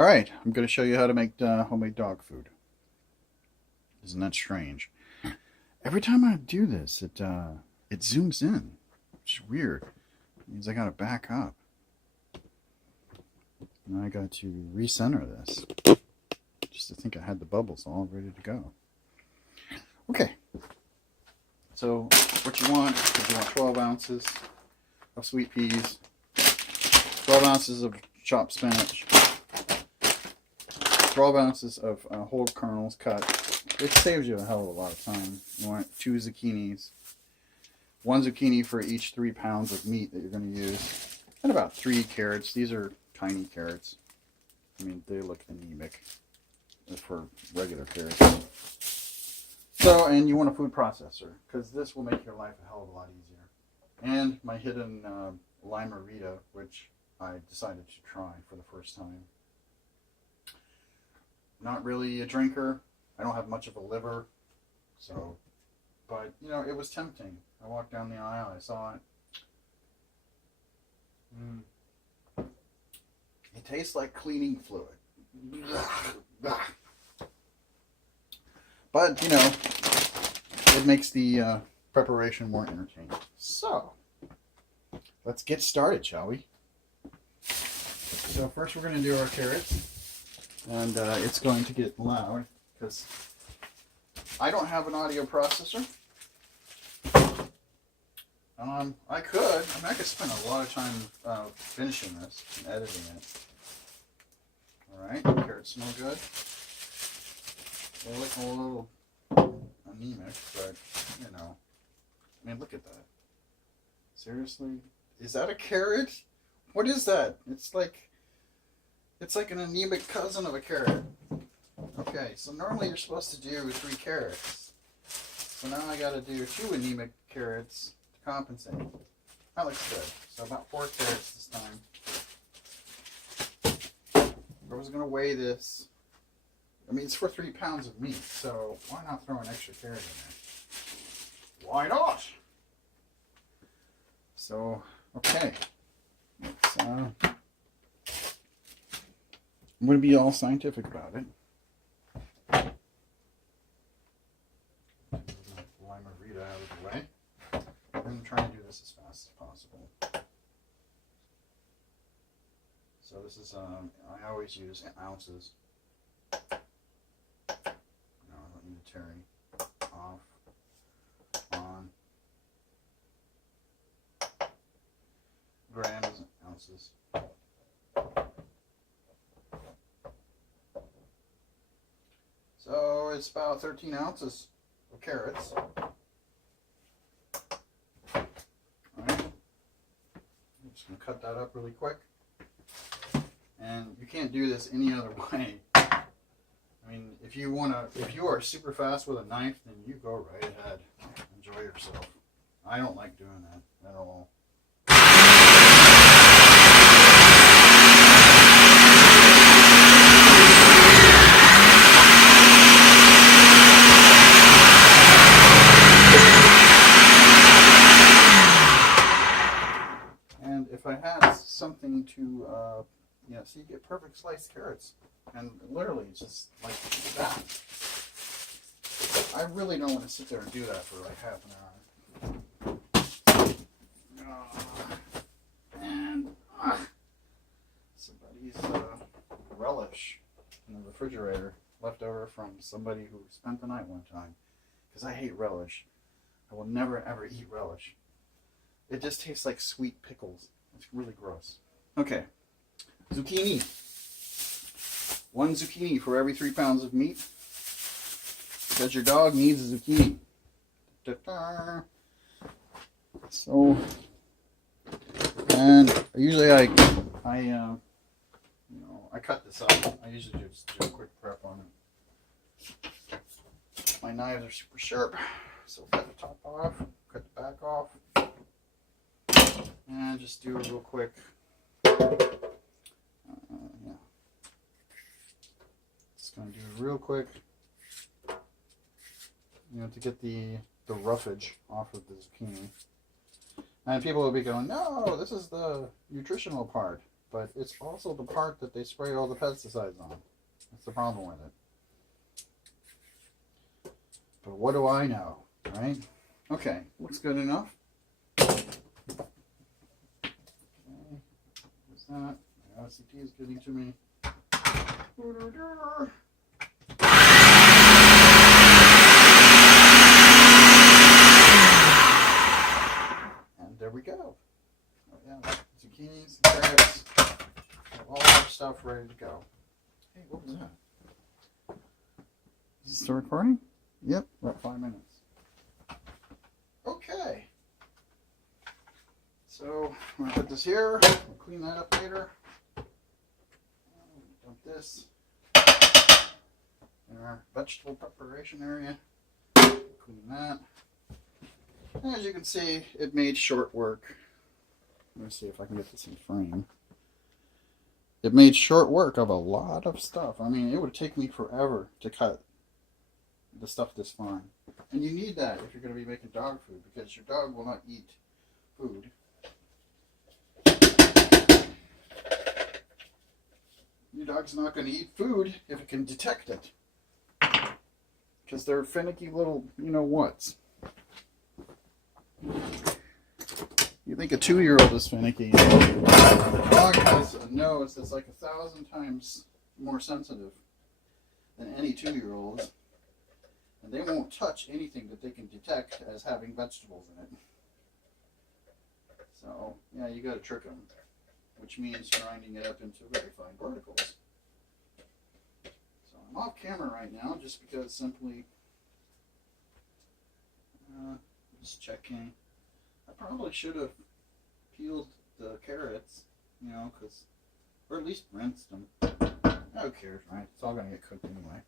All right, I'm going to show you how to make homemade dog food. Isn't that strange? Every time I do this, it zooms in. It's weird. It means I got to back up. Now I got to recenter this, just to think I had the bubbles all ready to go. Okay. So what you want is 12 ounces of sweet peas, 12 ounces of chopped spinach, 12 ounces of whole kernels cut. It saves you a hell of a lot of time. You want 2 zucchinis, 1 zucchini for each 3 pounds of meat that you're going to use, and about 3 carrots. These are tiny carrots. I mean, they look anemic for regular carrots. So, and you want a food processor, because this will make your life a hell of a lot easier. And my hidden limerita, which I decided to try for the first time. Not really a drinker. I don't have much of a liver, so, but, you know, it was tempting. I walked down the aisle, I saw it. It tastes like cleaning fluid. But, you know, it makes the preparation more entertaining. So, let's get started, shall we? So first we're going to do our carrots. And it's going to get loud because I don't have an audio processor. I could spend a lot of time finishing this and editing it. Alright, carrots smell good. They look a little anemic, but, you know. I mean, look at that. Seriously? Is that a carrot? What is that? It's like an anemic cousin of a carrot. Okay, so normally you're supposed to do 3 carrots. So now I gotta do 2 anemic carrots to compensate. That looks good. So about 4 carrots this time. If I was gonna weigh this, I mean, it's for 3 pounds of meat, so why not throw an extra carrot in there? Why not? So, okay. Let's, I'm going to be all scientific about it. Limerita out of the way. I'm going to try and do this as fast as possible. So this is, I always use ounces. No, I don't need to terry. Off. On. Grams, ounces. So it's about 13 ounces of carrots. Alright. I'm just going to cut that up really quick. And you can't do this any other way. I mean, if you are super fast with a knife, then you go right ahead. Enjoy yourself. I don't like doing that at all. If I had something to, so you get perfect sliced carrots, and literally it's just like that. I really don't want to sit there and do that for like half an hour. And somebody's relish in the refrigerator left over from somebody who spent the night one time, because I hate relish. I will never ever eat relish. It just tastes like sweet pickles. It's really gross. Okay, zucchini. 1 zucchini for every 3 pounds of meat. Because your dog needs a zucchini. Ta-da. So, and usually I cut this up. I usually just do a quick prep on it. My knives are super sharp, so cut the top off, cut the back off. And just do a real quick, just going to do a real quick, to get the roughage off of the zucchini. And people will be going, no, this is the nutritional part. but it's also the part that they spray all the pesticides on. That's the problem with it. But what do I know, right? Okay, looks good enough. Okay, what's that? My OCD is getting to me. And there we go. Oh, yeah, zucchinis, carrots, all our stuff ready to go. Hey, what was that? Is it still recording? Yep, about 5 minutes. Okay. So I'm gonna put this here. We'll clean that up later. Dump this in our vegetable preparation area. Clean that. As you can see, it made short work. Let me see if I can get this in frame. It made short work of a lot of stuff. I mean, it would take me forever to cut the stuff this fine. And you need that if you're going to be making dog food, because your dog will not eat food. Your dog's not going to eat food if it can detect it. Because they're finicky little you-know-whats. You think a 2-year-old is finicky. The dog has a nose that's like 1,000 times more sensitive than any 2-year-old. And they won't touch anything that they can detect as having vegetables in it. So, yeah, you got to trick them, which means grinding it up into very fine particles. So I'm off camera right now just because simply just checking. I probably should have peeled the carrots, you know, or at least rinsed them. Who cares, right? It's all going to get cooked anyway.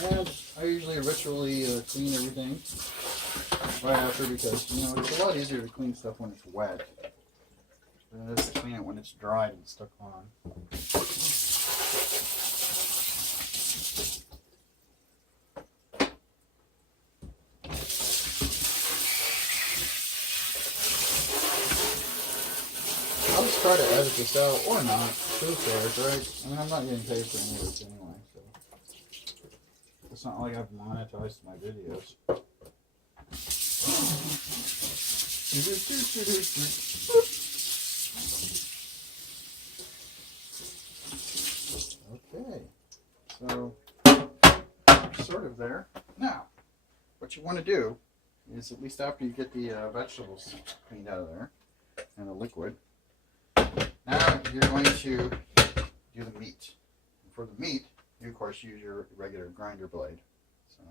And I usually ritually clean everything right after, because, you know, it's a lot easier to clean stuff when it's wet than it is to clean it when it's dried and stuck on. I'll just try to edit this out, or not. Who cares, right? I mean, I'm not getting paid for any of this anyway, so it's not like I've monetized my videos. Okay, so we're sort of there. Now, what you want to do is, at least after you get the vegetables cleaned out of there and the liquid, now you're going to do the meat. And for the meat, you of course use your regular grinder blade. So,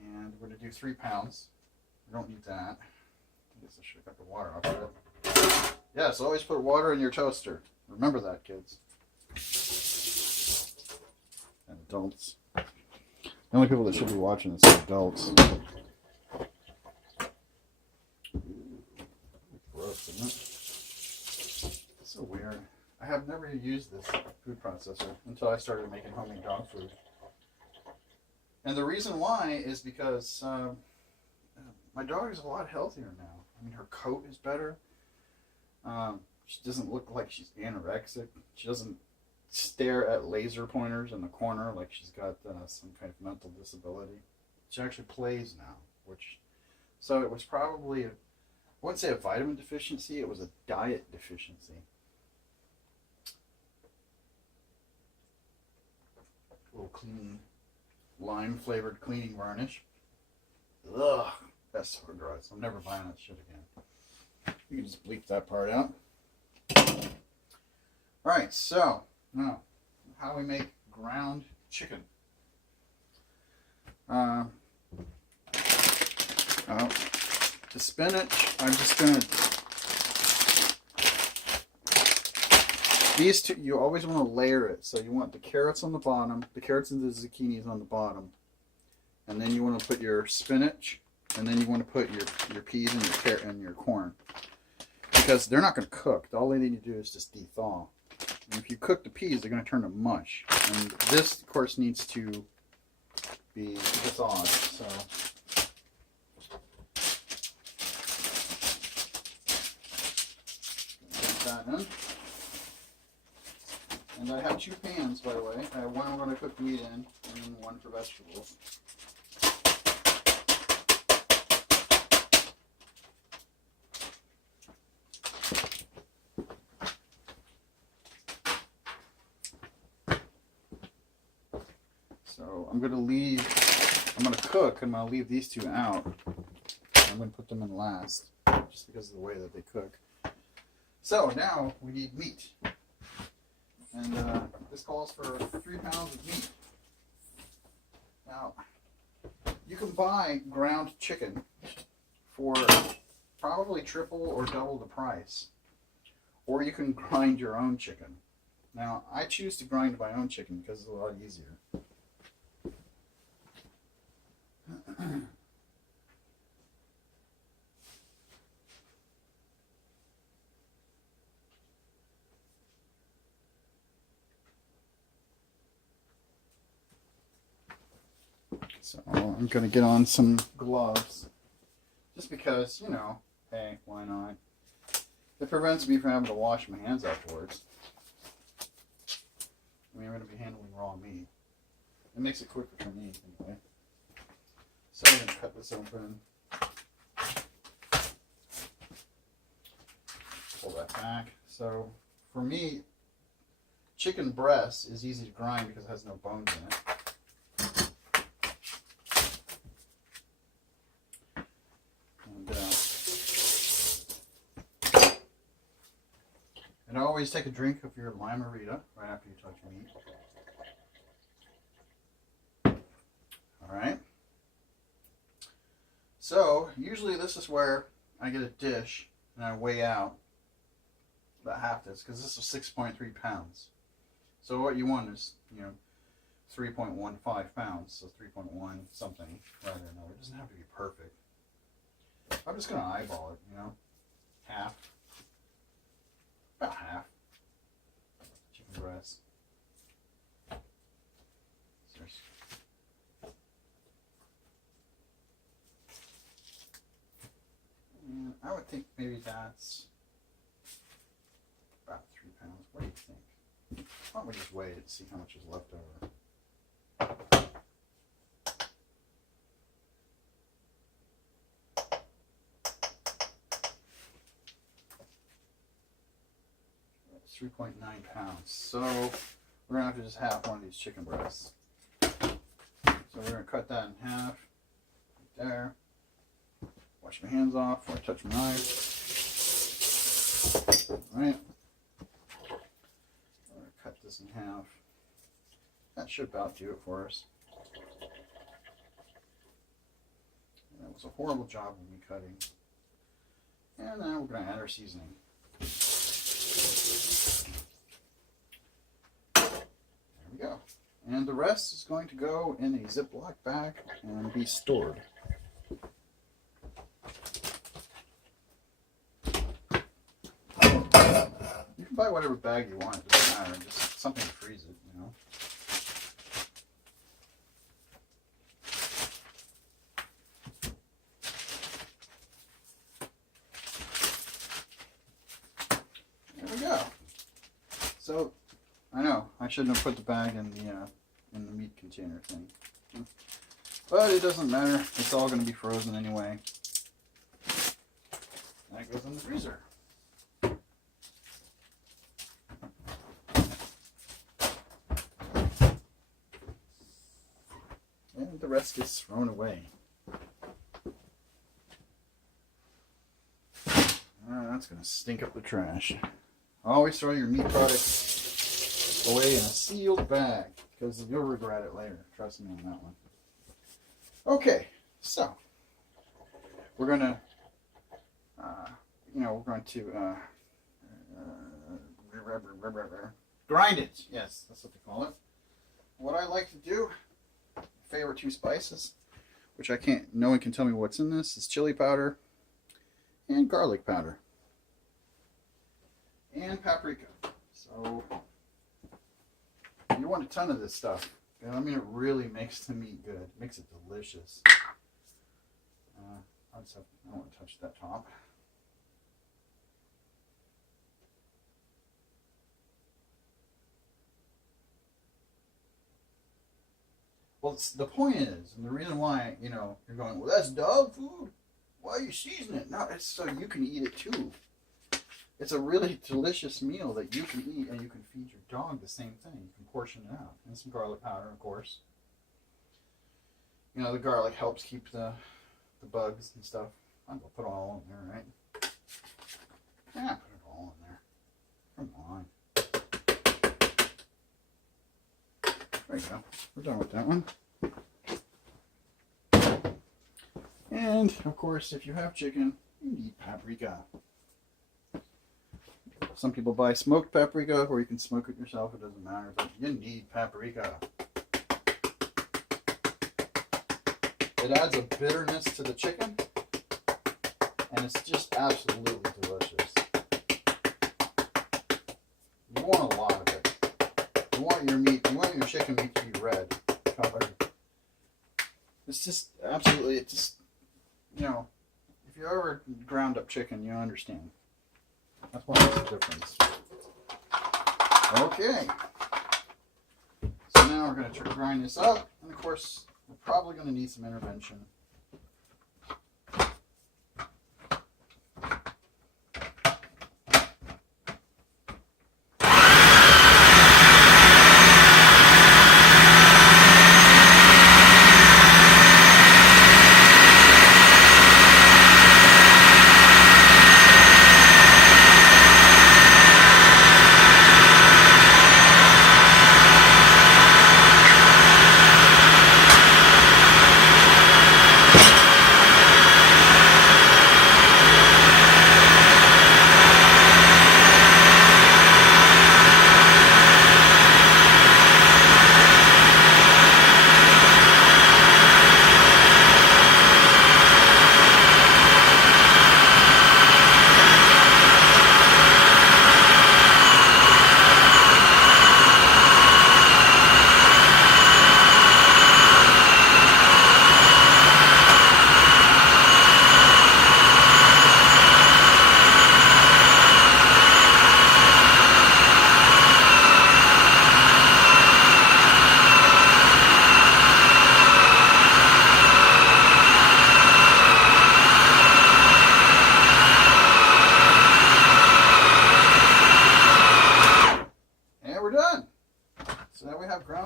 and we're going to do 3 pounds. You don't need that. I guess I should have got the water off of it. Yes, always put water in your toaster. Remember that, kids. And adults. The only people that should be watching this are adults. Gross, isn't it? It's so weird. I have never used this food processor until I started making homemade dog food. And the reason why is because my dog is a lot healthier now. I mean, her coat is better. She doesn't look like she's anorexic. She doesn't stare at laser pointers in the corner like she's got some kind of mental disability. She actually plays now, so it was probably I wouldn't say a vitamin deficiency, it was a diet deficiency. A little clean, lime-flavored cleaning varnish. Ugh, that's so gross. I'm never buying that shit again. You can just bleep that part out. Alright, so, now, how we make ground chicken. The spinach, I'm just going to... These two, you always want to layer it. So you want the carrots on the bottom, the carrots and the zucchinis on the bottom. And then you want to put your spinach, and then you want to put your peas and your carrot and your corn. Because they're not going to cook. All they need to do is just de-thaw. And if you cook the peas, they're going to turn to mush. And this, of course, needs to be thawed. So get that in. And I have 2 pans, by the way. I have one I'm going to cook meat in, and one for vegetables. So I'm going to cook, and I'm going to leave these 2 out. I'm going to put them in last, just because of the way that they cook. So now we need meat. And this calls for 3 pounds of meat. Now, you can buy ground chicken for probably triple or double the price. Or you can grind your own chicken. Now, I choose to grind my own chicken because it's a lot easier. So I'm going to get on some gloves, just because, you know, hey, why not? It prevents me from having to wash my hands afterwards. I mean, I'm going to be handling raw meat. It makes it quicker for me, anyway. So I'm going to cut this open. Pull that back. So for me, chicken breast is easy to grind because it has no bones in it. And always take a drink of your limerita right after you touch meat. Alright. So, usually this is where I get a dish and I weigh out about half this, because this is 6.3 pounds. So what you want is, you know, 3.15 pounds, so 3.1 something, right or another. It doesn't have to be perfect. I'm just going to eyeball it, you know, half. About half. Chicken breast. And I would think maybe that's about 3 pounds. What do you think? Why don't we just weigh it and see how much is left over? That's 3.9 pounds. So we're going to have to just half one of these chicken breasts. So we're going to cut that in half. Right there. Wash my hands off before I touch my knife. Alright. I'm going to cut this in half. That should about do it for us. And that was a horrible job of me cutting. And now we're going to add our seasoning. There we go. And the rest is going to go in a Ziploc bag and be stored. You can buy whatever bag you want, it doesn't matter, just something to freeze it, you know. There we go. So, I know, I shouldn't have put the bag in the meat container thing. But it doesn't matter, it's all going to be frozen anyway. That goes in the freezer. And the rest gets thrown away. That's going to stink up the trash. Always throw your meat products away in a sealed bag, because you'll regret it later. Trust me on that one. Okay, so we're going to, grind it. Yes, that's what they call it. What I like to do, favorite 2 spices, which no one can tell me what's in this, is chili powder and garlic powder and paprika. So You want a ton of this stuff. I mean, it really makes the meat good. It makes it delicious. I don't want to touch that top. Well, the point is, and the reason why, you know, you're going, well, that's dog food. Why are you seasoning it? No, it's so you can eat it too. It's a really delicious meal that you can eat, and you can feed your dog the same thing. You can portion it out. And some garlic powder, of course. You know, the garlic helps keep the bugs and stuff. I'm going to put it all in there, right? Yeah, put it all in there. Come on. There you go. We're done with that one. And, of course, if you have chicken, you need paprika. Some people buy smoked paprika, or you can smoke it yourself. It doesn't matter, but you need paprika. It adds a bitterness to the chicken, and it's just absolutely delicious. You want a lot of it. You want your chicken meat to be red colored. It's just absolutely, it's just, you know, if you ever ground up chicken, you understand. That's what makes the difference. Okay. So now we're going to grind this up, and of course, we're probably going to need some intervention.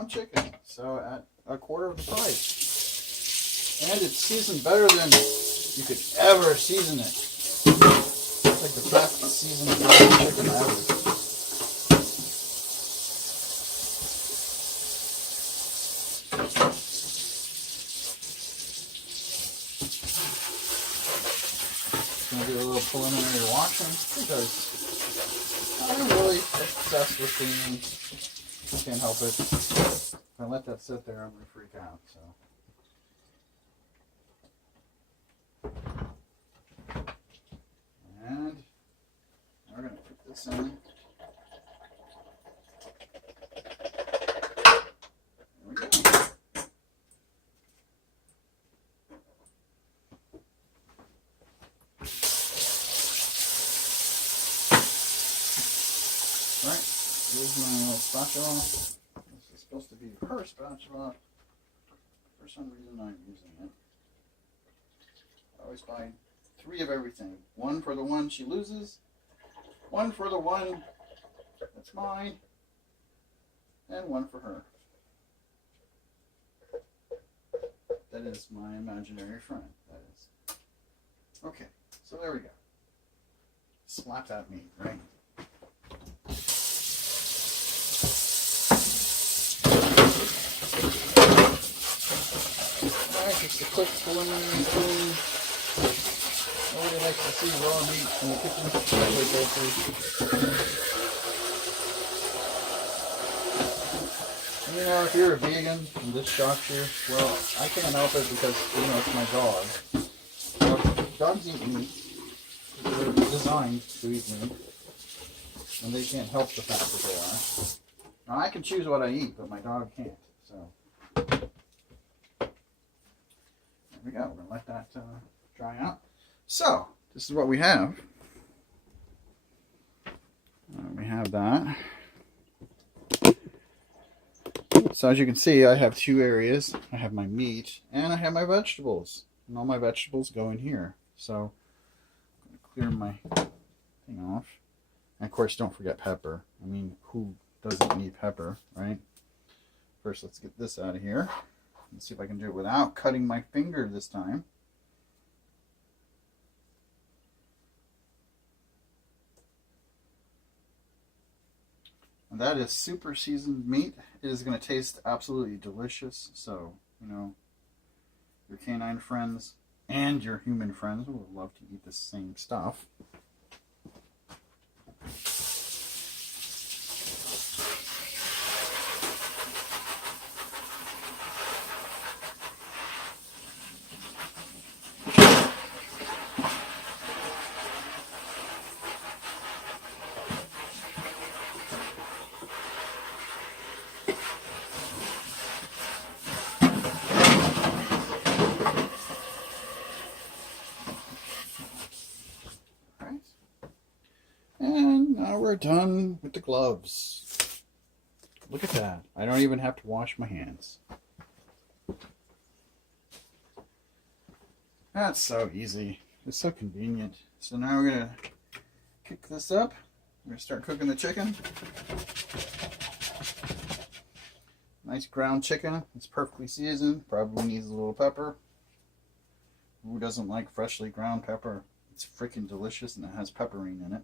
Chicken, so at a quarter of the price, and it's seasoned better than you could ever season it. It's like the best seasoned ground chicken ever. Gonna do a little preliminary washing because I'm really obsessed with cleaning. I can't help it. If I let that sit there, I'm going to freak out. So, and we're going to put this in. There we go. All right. Here's my little spatula. This is supposed to be her spatula. For some reason, I'm using it. I always buy 3 of everything. 1 for the one she loses, 1 for the one that's mine, and 1 for her. That is my imaginary friend. That is. Okay, so there we go. Slap that meat, right? Alright, just a quick preliminary clean. Nobody likes to see raw meat in the kitchen. And you know, if you're a vegan and this shocks you, well, I can't help it because, you know, it's my dog. Well, dogs eat meat. They're designed to eat meat. And they can't help the fact that they are. Now, I can choose what I eat, but my dog can't. So there we go. We're going to let that dry out. So this is what we have. We have that. So as you can see, I have two areas. I have my meat and I have my vegetables. And all my vegetables go in here. So I'm going to clear my thing off. And of course, don't forget pepper. I mean, who doesn't need pepper, right? First, let's get this out of here. Let's see if I can do it without cutting my finger this time. And that is super seasoned meat. It is going to taste absolutely delicious. So, you know, your canine friends and your human friends would love to eat the same stuff. And now we're done with the gloves. Look at that. I don't even have to wash my hands. That's so easy. It's so convenient. So now we're going to kick this up. We're going to start cooking the chicken. Nice ground chicken. It's perfectly seasoned. Probably needs a little pepper. Who doesn't like freshly ground pepper? It's freaking delicious and it has pepperine in it.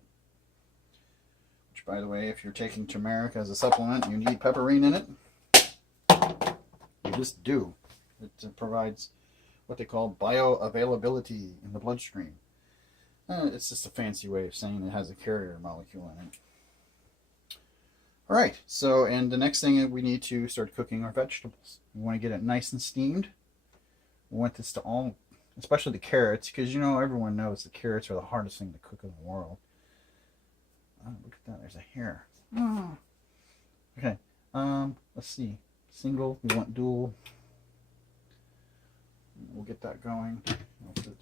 Which, by the way, if you're taking turmeric as a supplement, you need pepperine in it. You just do. It provides what they call bioavailability in the bloodstream. It's just a fancy way of saying it has a carrier molecule in it. Alright, so, and the next thing we need to start cooking our vegetables. We want to get it nice and steamed. We want this to all, especially the carrots, because you know everyone knows the carrots are the hardest thing to cook in the world. Oh, look at that, there's a hair. Oh. Okay, let's see. Single, we want dual. We'll get that going. I'll put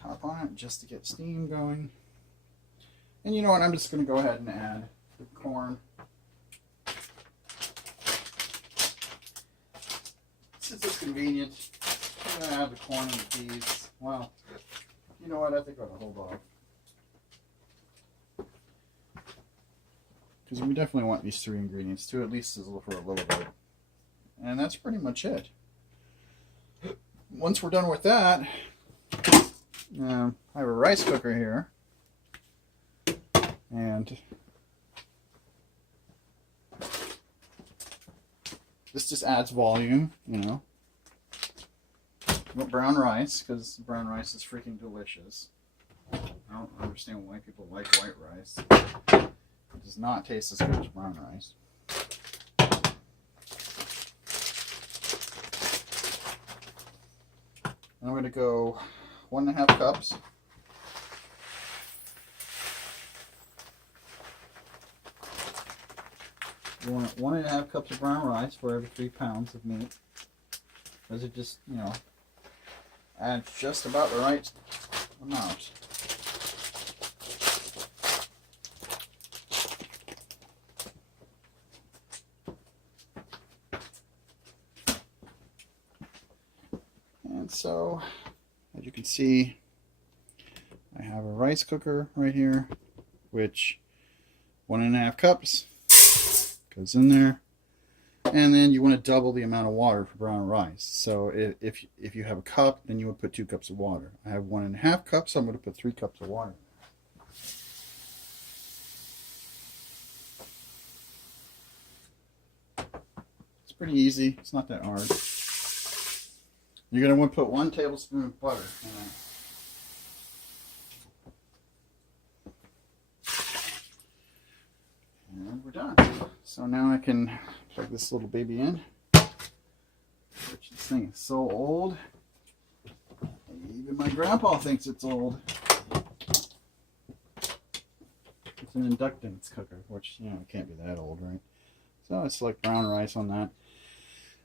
top on it just to get steam going. And you know what, I'm just going to go ahead and add the corn. Since it's convenient, I'm going to add the corn and the peas. Well, you know what, I think I'll hold off. Because we definitely want these three ingredients to at least sizzle for a little bit. And that's pretty much it. Once we're done with that, I have a rice cooker here. And this just adds volume, you know. Want brown rice, because brown rice is freaking delicious. I don't understand why people like white rice. It does not taste as good as brown rice. And I'm going to go 1.5 cups. You want 1.5 cups of brown rice for every 3 pounds of meat. Because it just, you know, adds just about the right amount. And so, as you can see, I have a rice cooker right here, which 1.5 cups goes in there. And then you want to double the amount of water for brown rice. So if you have a cup, then you would put 2 cups of water. I have 1.5 cups, so I'm going to put 3 cups of water. It's pretty easy. It's not that hard. You're going to want to put 1 tablespoon of butter in there. And we're done. So now I can plug this little baby in. Which this thing is so old. Even my grandpa thinks it's old. It's an inductance cooker, which, you know, it can't be that old, right? So it's like brown rice on that.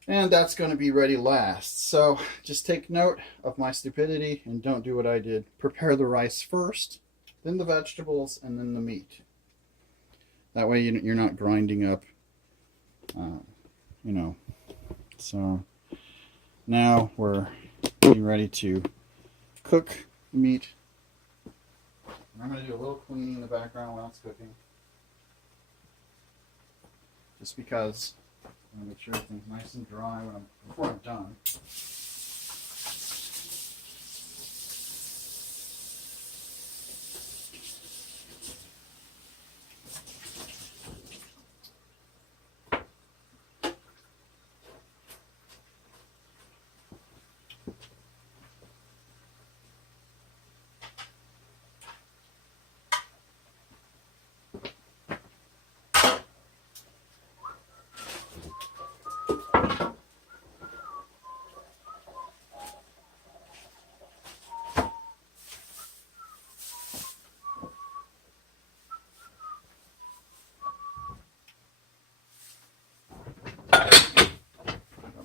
And that's going to be ready last. So just take note of my stupidity and don't do what I did. Prepare the rice first, then the vegetables, and then the meat. That way you're not grinding up, you know. So now we're getting ready to cook the meat. I'm going to do a little cleaning in the background while it's cooking. Just because I want to make sure everything's nice and dry before I'm done.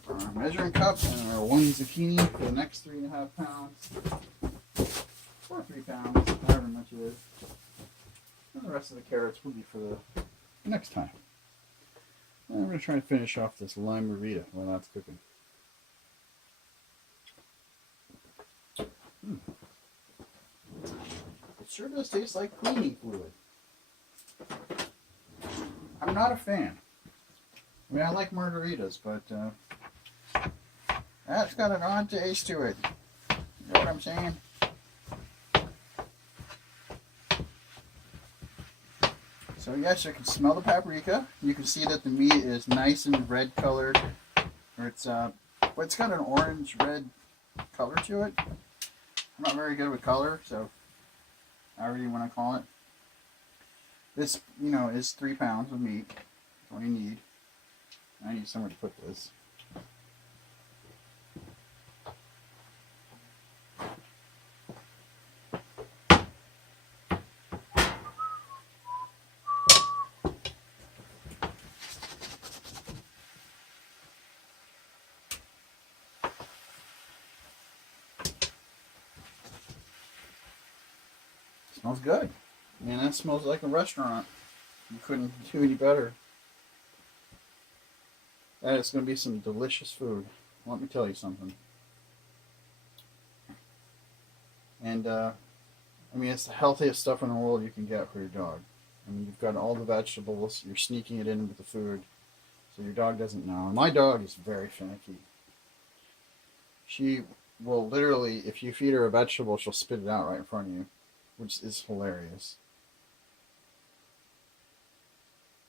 Our measuring cup and our 1 zucchini for the next 3.5 pounds, or 3 pounds, however much it is. And the rest of the carrots will be for the next time. And I'm going to try and finish off this lime margarita while that's cooking. It sure does taste like cleaning fluid. I'm not a fan. I mean, I like margaritas, but that's got an odd taste to it. You know what I'm saying? So yes, you can smell the paprika. You can see that the meat is nice and red colored. Or it's but it's got an orange red color to it. I'm not very good with color, so however you want to call it. This, you know, is 3 pounds of meat. That's all you need. I need somewhere to put this. Smells good. Man, that smells like a restaurant. You couldn't do any better. That is going to be some delicious food. Let me tell you something. And, I mean, it's the healthiest stuff in the world you can get for your dog. I mean, you've got all the vegetables. You're sneaking it in with the food. So your dog doesn't know. And my dog is very finicky. She will literally, if you feed her a vegetable, she'll spit it out right in front of you, which is hilarious.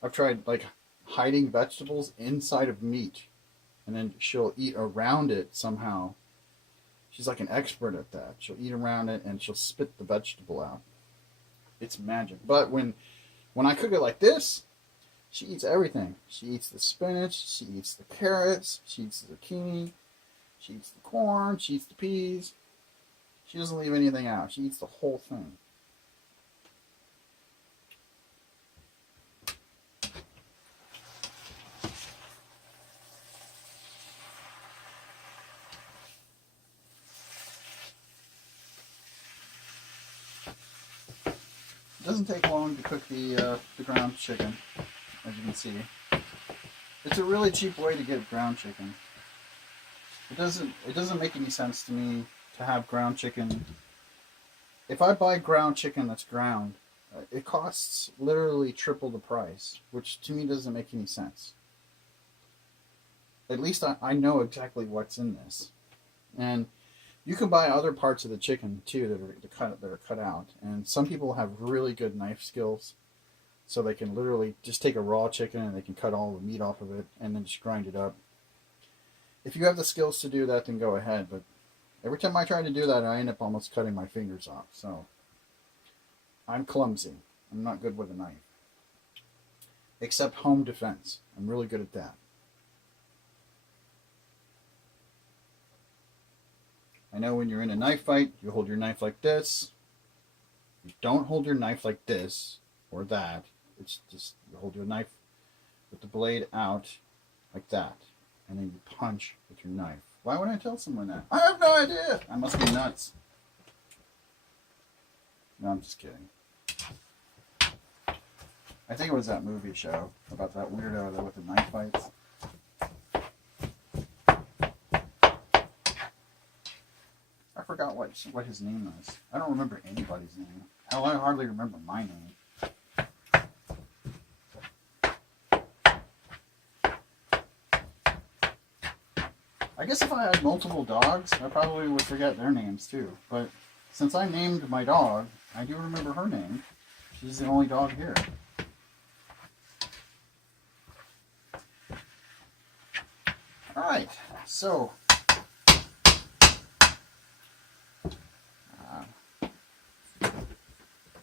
I've tried, like, hiding vegetables inside of meat, and then she'll eat around it somehow. She's like an expert at that. She'll eat around it, and she'll spit the vegetable out. It's magic. But when I cook it like this, she eats everything. She eats the spinach, she eats the carrots, she eats the zucchini, she eats the corn, she eats the peas. She doesn't leave anything out. She eats the whole thing. It doesn't take long to cook the ground chicken, as you can see. It's a really cheap way to get ground chicken. It doesn't make any sense to me to have ground chicken. If I buy ground chicken that's ground, it costs literally triple the price, which to me doesn't make any sense. At least I know exactly what's in this. And you can buy other parts of the chicken too that are cut out. And some people have really good knife skills, so they can literally just take a raw chicken and they can cut all the meat off of it and then just grind it up. If you have the skills to do that, then go ahead. But every time I try to do that, I end up almost cutting my fingers off. So I'm clumsy. I'm not good with a knife. Except home defense. I'm really good at that. I know when you're in a knife fight, you hold your knife like this. You don't hold your knife like this or that. It's just you hold your knife with the blade out like that, and then you punch with your knife. Why would I tell someone that? I have no idea. I must be nuts. No, I'm just kidding. I think it was that movie show about that weirdo with the knife fights. I forgot what his name was. I don't remember anybody's name. Hell, I hardly remember my name. I guess if I had multiple dogs, I probably would forget their names too. But since I named my dog, I do remember her name. She's the only dog here. Alright, so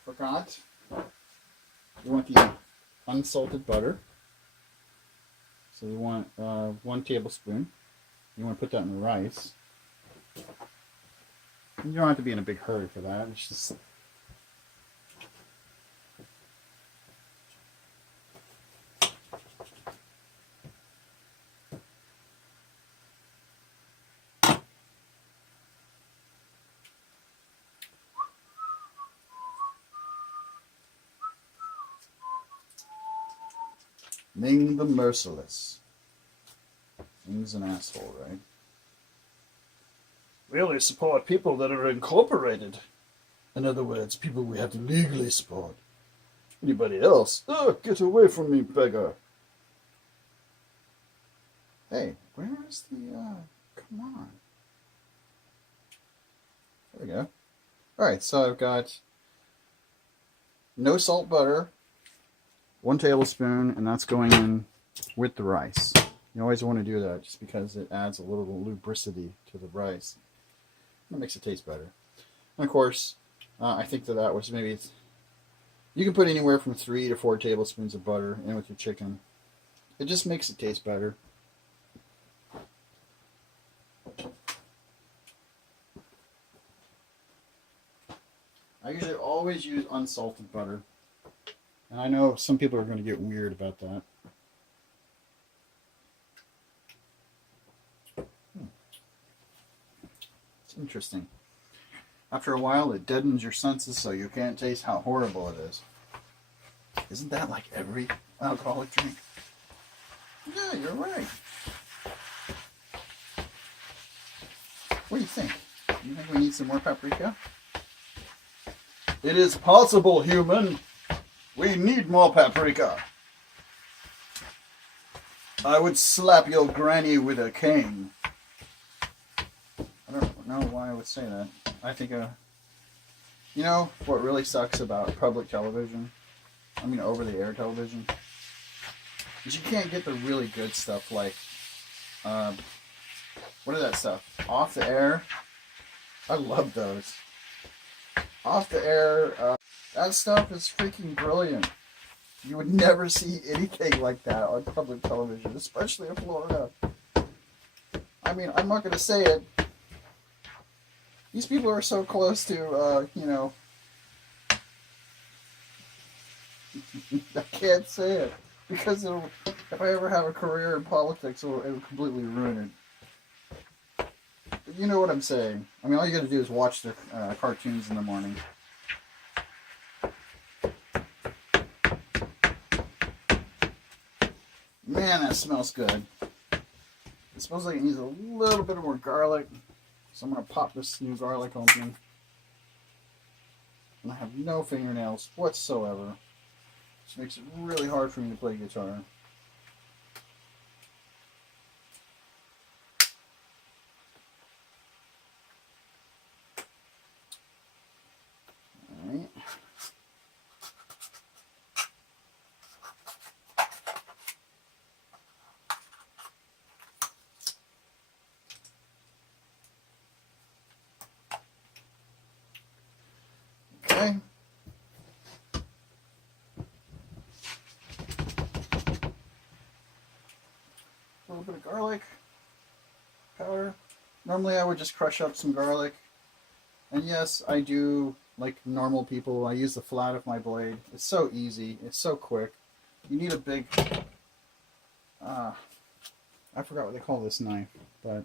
forgot you want the unsalted butter. So you want 1 tablespoon. You want to put that in the rice. You don't have to be in a big hurry for that. It's just Ming the Merciless. Ming's an asshole, right? We only support people that are incorporated. In other words, people we have to legally support. Anybody else? Oh, get away from me, beggar. Hey, where is the, come on. There we go. Alright, so I've got no salt butter, 1 tablespoon, and that's going in with the rice. You always want to do that just because it adds a little lubricity to the rice. It makes it taste better. And of course, I think that was maybe, you can put anywhere from 3 to 4 tablespoons of butter in with your chicken. It just makes it taste better. I usually always use unsalted butter. And I know some people are going to get weird about that. It's interesting. After a while, it deadens your senses so you can't taste how horrible it is. Isn't that like every alcoholic drink? Yeah, you're right. What do you think? You think we need some more paprika? It is possible, human. We need more paprika. I would slap your granny with a cane. I don't know why I would say that. I think, you know what really sucks about public television? I mean, over-the-air television? Is you can't get the really good stuff like, what is that stuff? Off the air? I love those. Off the air, that stuff is freaking brilliant. You would never see anything like that on public television, especially in Florida. I mean, I'm not going to say it. These people are so close to, you know, I can't say it. Because if I ever have a career in politics, it'll completely ruin it. But you know what I'm saying. I mean, all you got to do is watch their cartoons in the morning. Man, that smells good. It smells like it needs a little bit more garlic. So I'm going to pop this new garlic open. And I have no fingernails whatsoever. Which makes it really hard for me to play guitar. Alright. Okay. A little bit of garlic powder. Normally I would just crush up some garlic. And yes, I do, like normal people, I use the flat of my blade. It's so easy. It's so quick. You need a big I forgot what they call this knife, but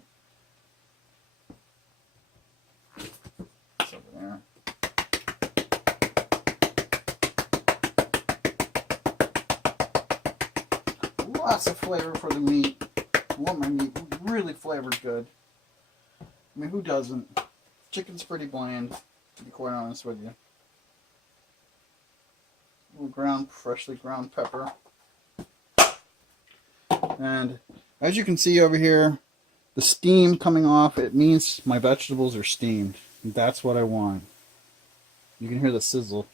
it's over there. Lots of flavor for the meat. I want my meat really flavored good. I mean, who doesn't? Chicken's pretty bland, to be quite honest with you. A little freshly ground pepper. And as you can see over here, the steam coming off, it means my vegetables are steamed. And that's what I want. You can hear the sizzle.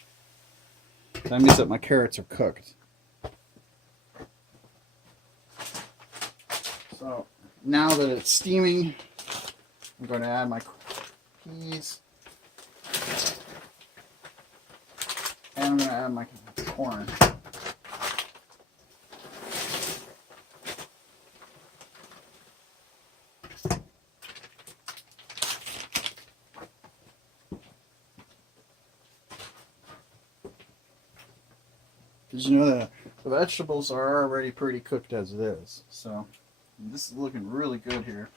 That means that my carrots are cooked. So now that it's steaming, I'm going to add my peas. And I'm going to add my corn. Because you know the vegetables are already pretty cooked as it is. So this is looking really good here.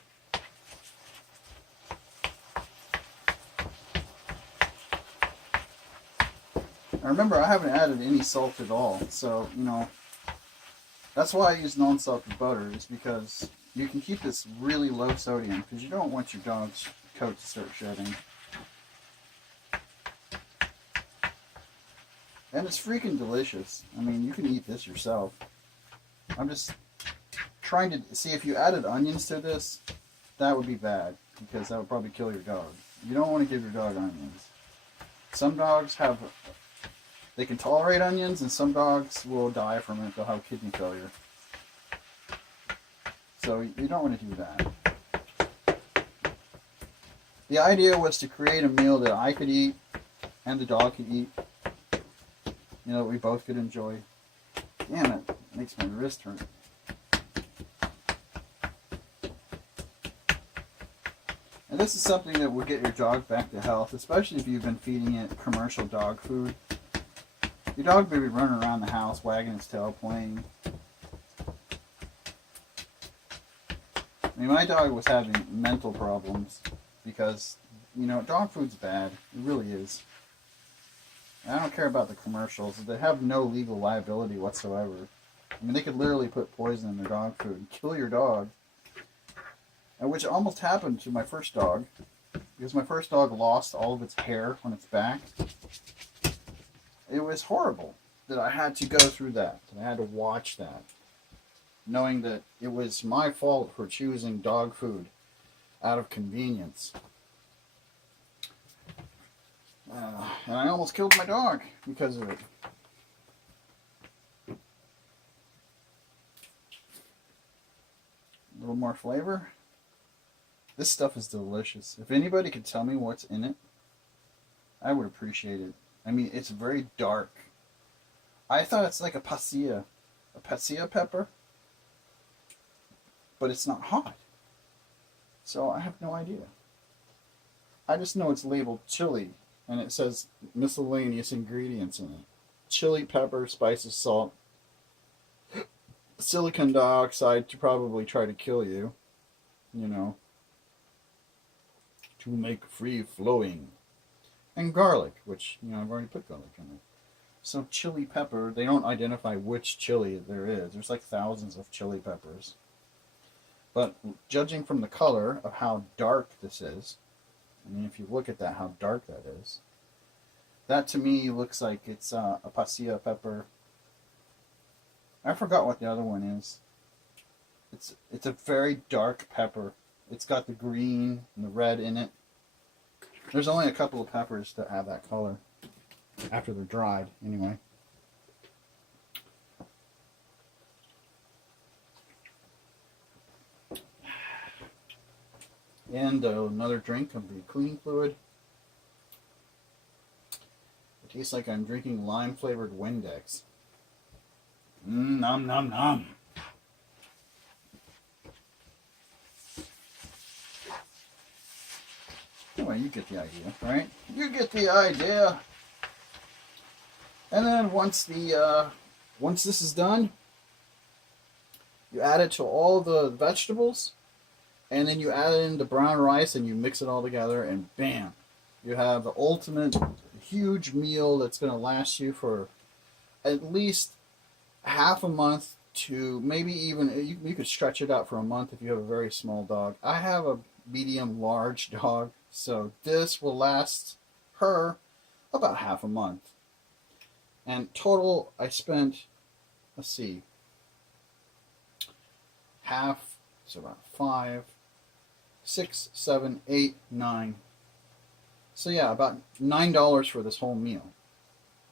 Now remember, I haven't added any salt at all. So, you know, that's why I use non-salted butter, is because you can keep this really low sodium because you don't want your dog's coat to start shedding. And it's freaking delicious. I mean, you can eat this yourself. I'm just trying to see if you added onions to this, that would be bad because that would probably kill your dog. You don't want to give your dog onions. Some dogs have, they can tolerate onions, and some dogs will die from it. They'll have kidney failure. So you don't want to do that. The idea was to create a meal that I could eat and the dog could eat. You know, we both could enjoy. Damn it, it makes my wrist hurt. And this is something that will get your dog back to health, especially if you've been feeding it commercial dog food. Your dog may be running around the house, wagging his tail, playing. I mean, my dog was having mental problems because, you know, dog food's bad. It really is. I don't care about the commercials. They have no legal liability whatsoever. I mean, they could literally put poison in their dog food and kill your dog. And which almost happened to my first dog. Because my first dog lost all of its hair on its back. It was horrible that I had to go through that. I had to watch that. Knowing that it was my fault for choosing dog food out of convenience. And I almost killed my dog because of it. A little more flavor. This stuff is delicious. If anybody could tell me what's in it, I would appreciate it. I mean, it's very dark. I thought it's like a pasilla pepper, but it's not hot. So I have no idea. I just know it's labeled chili. And it says miscellaneous ingredients in it. Chili, pepper, spices, salt, silicon dioxide to probably try to kill you. You know. To make free flowing. And garlic, which, you know, I've already put garlic in it. So chili pepper, they don't identify which chili there is. There's like thousands of chili peppers. But judging from the color of how dark this is, I mean, if you look at that, how dark that is. That to me looks like it's a pasilla pepper. I forgot what the other one is. It's a very dark pepper. It's got the green and the red in it. There's only a couple of peppers that have that color. After they're dried, anyway. And another drink of the cleaning fluid. It tastes like I'm drinking lime-flavored Windex. Nom nom nom. Anyway, you get the idea, right? You get the idea. And then once this is done, You add it to all the vegetables, and then you add in the brown rice, and you mix it all together, and bam, you have the ultimate huge meal that's going to last you for at least half a month to maybe even, you could stretch it out for a month if you have a very small dog. I have a medium large dog, so this will last her about half a month. And total, I spent, let's see, half, so about 5, 6, 7, 8, 9. So yeah, about $9 for this whole meal.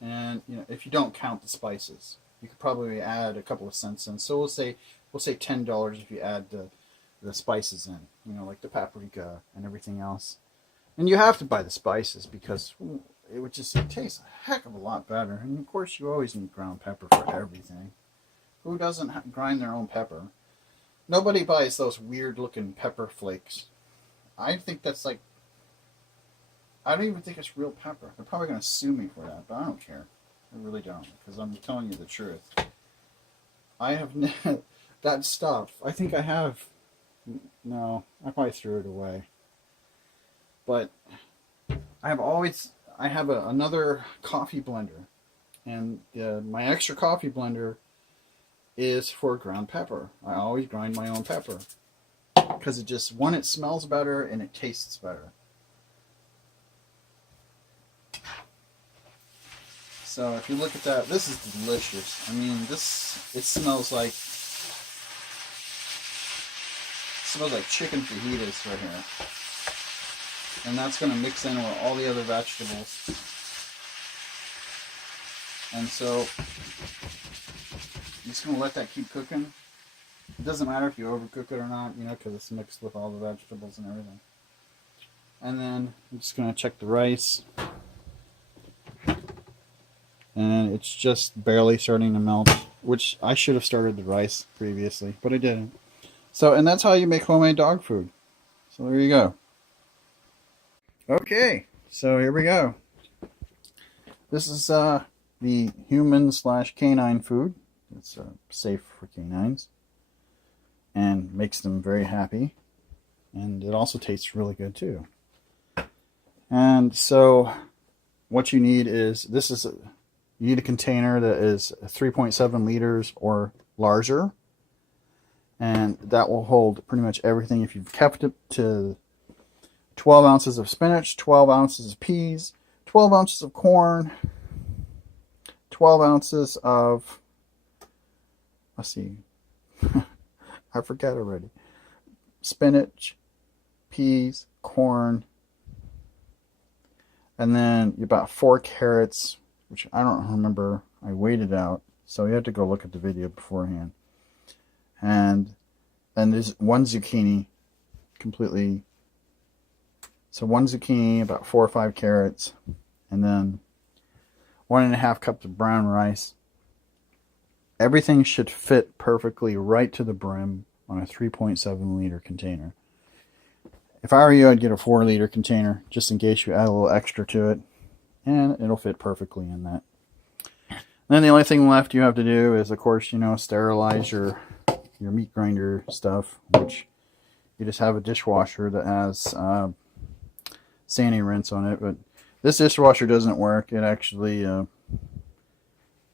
And you know, if you don't count the spices, you could probably add a couple of cents in. So we'll say $10 if you add the spices in, you know, like the paprika and everything else. And you have to buy the spices because it would just taste a heck of a lot better. And of course, you always need ground pepper for everything. Who doesn't grind their own pepper? Nobody buys those weird looking pepper flakes. I think that's like, I don't even think it's real pepper. They're probably going to sue me for that, but I don't care. I really don't, because I'm telling you the truth. I have that stuff. I think I have. No, I probably threw it away. But I have another coffee blender, and my extra coffee blender is for ground pepper. I always grind my own pepper because it smells better and it tastes better. So if you look at that, this is delicious. I mean, it smells like chicken fajitas right here. And that's going to mix in with all the other vegetables. And so I'm just going to let that keep cooking. It doesn't matter if you overcook it or not, you know, because it's mixed with all the vegetables and everything. And then I'm just going to check the rice. And it's just barely starting to melt, which I should have started the rice previously, but I didn't. So, and that's how you make homemade dog food. So there you go. Okay, so here we go. This is the human/canine food. It's safe for canines and makes them very happy. And it also tastes really good too. And so what you need is, you need a container that is 3.7 liters or larger. And that will hold pretty much everything. If you've kept it to 12 ounces of spinach, 12 ounces of peas, 12 ounces of corn, 12 ounces of, let's see, I forgot already. Spinach, peas, corn, and then about 4 carrots, which I don't remember. I weighed it out, so you have to go look at the video beforehand. And there's 1 zucchini, completely. So 1 zucchini, about 4 or 5 carrots, and then 1.5 cups of brown rice. Everything should fit perfectly right to the brim on a 3.7 liter container. If I were you, I'd get a 4 liter container, just in case you add a little extra to it. And it'll fit perfectly in that. And then the only thing left you have to do is, of course, you know, sterilize your meat grinder stuff, which you just have a dishwasher that has sandy rinse on it. But this dishwasher doesn't work. It actually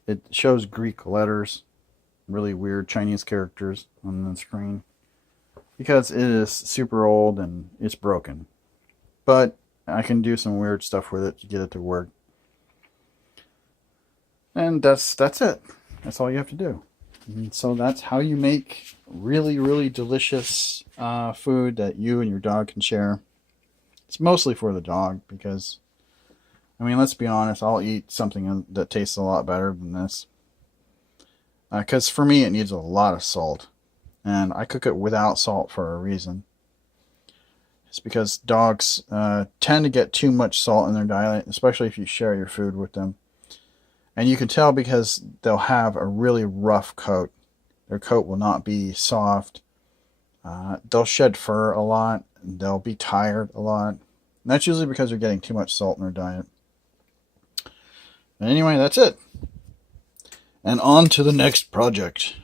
it shows Greek letters, really weird Chinese characters on the screen, because it is super old and it's broken. But I can do some weird stuff with it to get it to work. And that's it. That's all you have to do. And so that's how you make really, really delicious food that you and your dog can share. It's mostly for the dog because, I mean, let's be honest, I'll eat something that tastes a lot better than this. Because for me, it needs a lot of salt. And I cook it without salt for a reason. It's because dogs tend to get too much salt in their diet, especially if you share your food with them. And you can tell because they'll have a really rough coat. Their coat will not be soft. They'll shed fur a lot. They'll be tired a lot. And that's usually because they're getting too much salt in their diet. But anyway, that's it. And on to the next project.